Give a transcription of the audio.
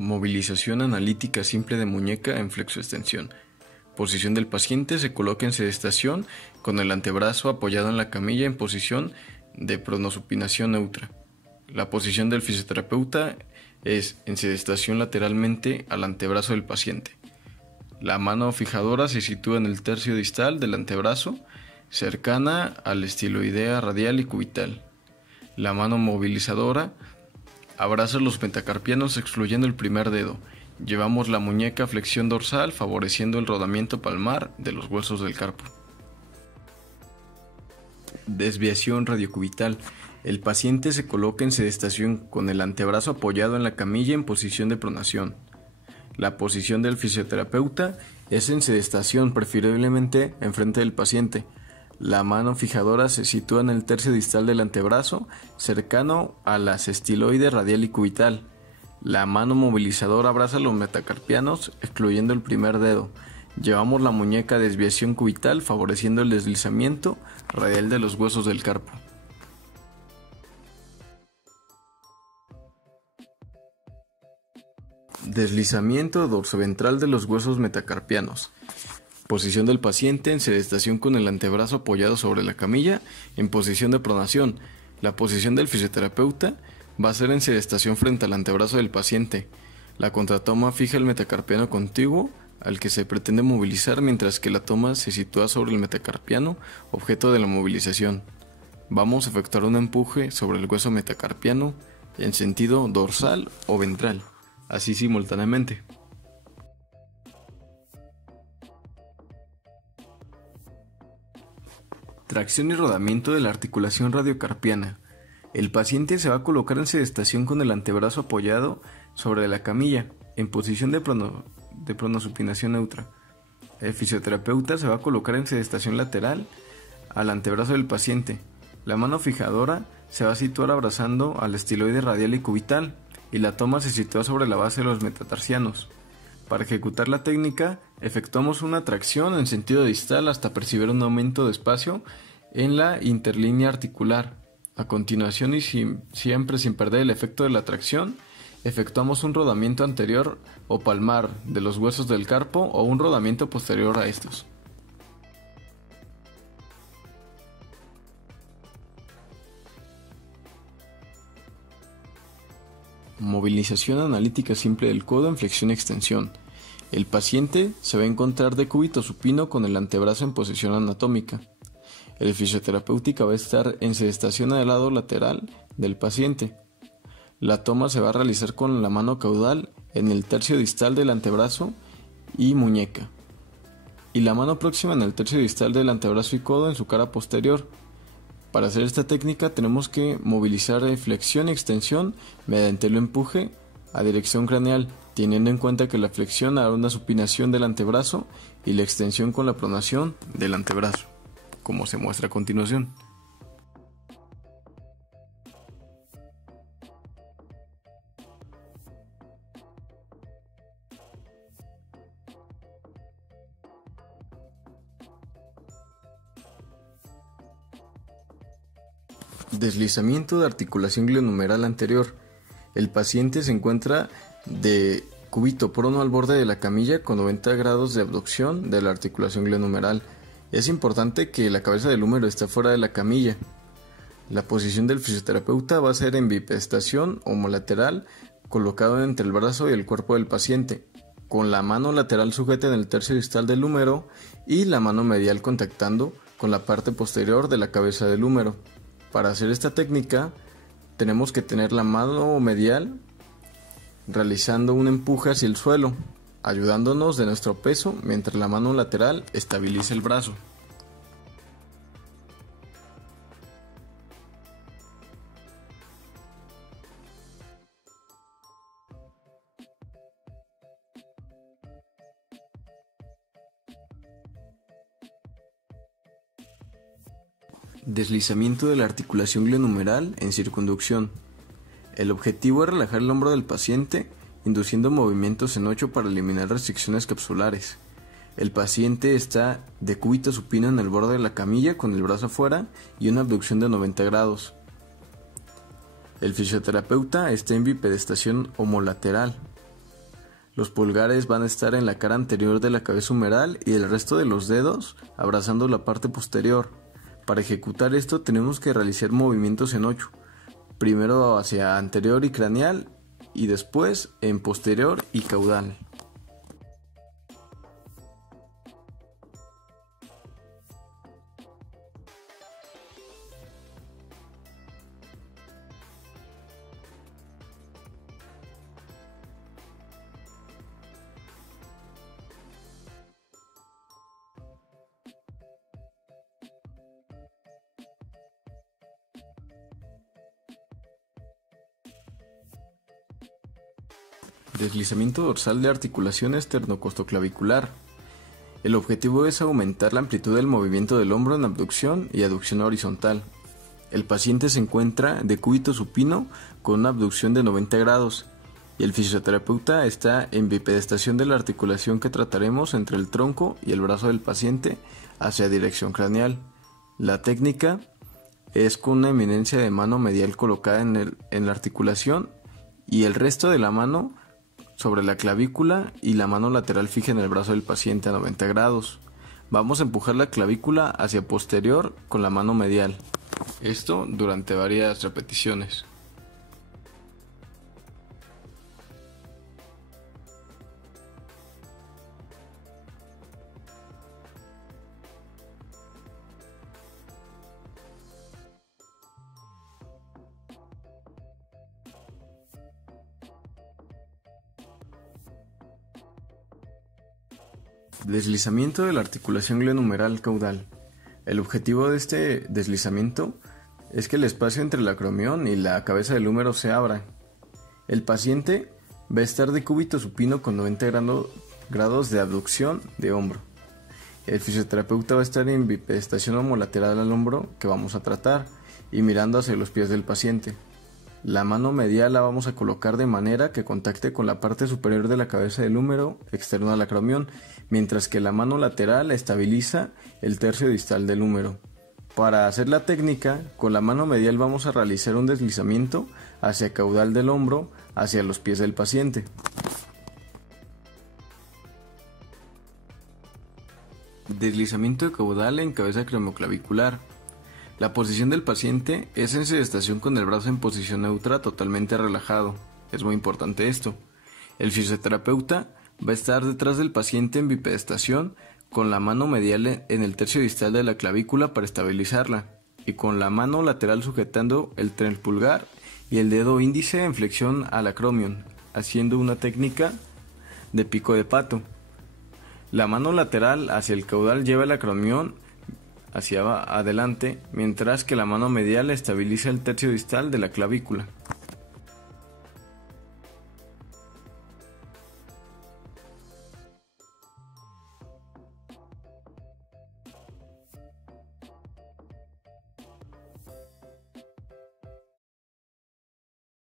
Movilización analítica simple de muñeca en flexoextensión. Posición del paciente: se coloca en sedestación con el antebrazo apoyado en la camilla en posición de pronosupinación neutra. La posición del fisioterapeuta es en sedestación lateralmente al antebrazo del paciente. La mano fijadora se sitúa en el tercio distal del antebrazo, cercana al estiloidea radial y cubital. La mano movilizadora abraza los metacarpianos excluyendo el primer dedo. Llevamos la muñeca a flexión dorsal favoreciendo el rodamiento palmar de los huesos del carpo. Desviación radiocubital. El paciente se coloca en sedestación con el antebrazo apoyado en la camilla en posición de pronación. La posición del fisioterapeuta es en sedestación, preferiblemente enfrente del paciente. La mano fijadora se sitúa en el tercio distal del antebrazo, cercano a las estiloides radial y cubital. La mano movilizadora abraza los metacarpianos, excluyendo el primer dedo. Llevamos la muñeca a desviación cubital, favoreciendo el deslizamiento radial de los huesos del carpo. Deslizamiento dorsoventral de los huesos metacarpianos. Posición del paciente en sedestación con el antebrazo apoyado sobre la camilla en posición de pronación. La posición del fisioterapeuta va a ser en sedestación frente al antebrazo del paciente. La contratoma fija el metacarpiano contiguo al que se pretende movilizar, mientras que la toma se sitúa sobre el metacarpiano, objeto de la movilización. Vamos a efectuar un empuje sobre el hueso metacarpiano en sentido dorsal o ventral, así simultáneamente. Tracción y rodamiento de la articulación radiocarpiana. El paciente se va a colocar en sedestación con el antebrazo apoyado sobre la camilla, en posición de pronosupinación neutra. El fisioterapeuta se va a colocar en sedestación lateral al antebrazo del paciente. La mano fijadora se va a situar abrazando al estiloide radial y cubital, y la toma se sitúa sobre la base de los metatarsianos. Para ejecutar la técnica, efectuamos una tracción en sentido distal hasta percibir un aumento de espacio en la interlínea articular. A continuación, y siempre sin perder el efecto de la tracción, efectuamos un rodamiento anterior o palmar de los huesos del carpo o un rodamiento posterior a estos. Movilización analítica simple del codo en flexión-extensión. El paciente se va a encontrar de cúbito supino con el antebrazo en posición anatómica. El fisioterapeuta va a estar en sedestación al lado lateral del paciente. La toma se va a realizar con la mano caudal en el tercio distal del antebrazo y muñeca, y la mano próxima en el tercio distal del antebrazo y codo en su cara posterior. Para hacer esta técnica tenemos que movilizar flexión y extensión mediante el empuje a dirección craneal, teniendo en cuenta que la flexión hará una supinación del antebrazo y la extensión con la pronación del antebrazo, como se muestra a continuación. Deslizamiento de articulación glenohumeral anterior. El paciente se encuentra de cúbito prono al borde de la camilla con 90 grados de abducción de la articulación glenohumeral. Es importante que la cabeza del húmero esté fuera de la camilla. La posición del fisioterapeuta va a ser en bipedestación homolateral, colocado entre el brazo y el cuerpo del paciente, con la mano lateral sujeta en el tercio distal del húmero y la mano medial contactando con la parte posterior de la cabeza del húmero. Para hacer esta técnica tenemos que tener la mano medial realizando un empuje hacia el suelo, ayudándonos de nuestro peso mientras la mano lateral estabiliza el brazo. Deslizamiento de la articulación glenohumeral en circunducción. El objetivo es relajar el hombro del paciente, induciendo movimientos en 8 para eliminar restricciones capsulares. El paciente está de cúbito supino en el borde de la camilla con el brazo afuera y una abducción de 90 grados. El fisioterapeuta está en bipedestación homolateral. Los pulgares van a estar en la cara anterior de la cabeza humeral y el resto de los dedos abrazando la parte posterior. Para ejecutar esto tenemos que realizar movimientos en 8. Primero hacia anterior y craneal y después en posterior y caudal. Deslizamiento dorsal de articulación esternocostoclavicular. El objetivo es aumentar la amplitud del movimiento del hombro en abducción y aducción horizontal. El paciente se encuentra de cúbito supino con una abducción de 90 grados y el fisioterapeuta está en bipedestación de la articulación que trataremos entre el tronco y el brazo del paciente hacia dirección craneal. La técnica es con una eminencia de mano medial colocada en la articulación y el resto de la mano sobre la clavícula y la mano lateral fija en el brazo del paciente a 90 grados. Vamos a empujar la clavícula hacia posterior con la mano medial. Esto durante varias repeticiones. Deslizamiento de la articulación glenohumeral caudal. El objetivo de este deslizamiento es que el espacio entre el acromión y la cabeza del húmero se abra. El paciente va a estar de cúbito supino con 90 grados de abducción de hombro. El fisioterapeuta va a estar en bipedestación homolateral al hombro que vamos a tratar y mirando hacia los pies del paciente. La mano medial la vamos a colocar de manera que contacte con la parte superior de la cabeza del húmero externo al acromión, mientras que la mano lateral estabiliza el tercio distal del húmero. Para hacer la técnica, con la mano medial vamos a realizar un deslizamiento hacia caudal del hombro, hacia los pies del paciente. Deslizamiento de caudal en cabeza cranioclavicular. La posición del paciente es en sedestación con el brazo en posición neutra totalmente relajado. Es muy importante esto. El fisioterapeuta va a estar detrás del paciente en bipedestación con la mano medial en el tercio distal de la clavícula para estabilizarla y con la mano lateral sujetando el tren pulgar y el dedo índice en flexión al acromion, haciendo una técnica de pico de pato. La mano lateral hacia el caudal lleva el acromion hacia adelante, mientras que la mano medial estabiliza el tercio distal de la clavícula.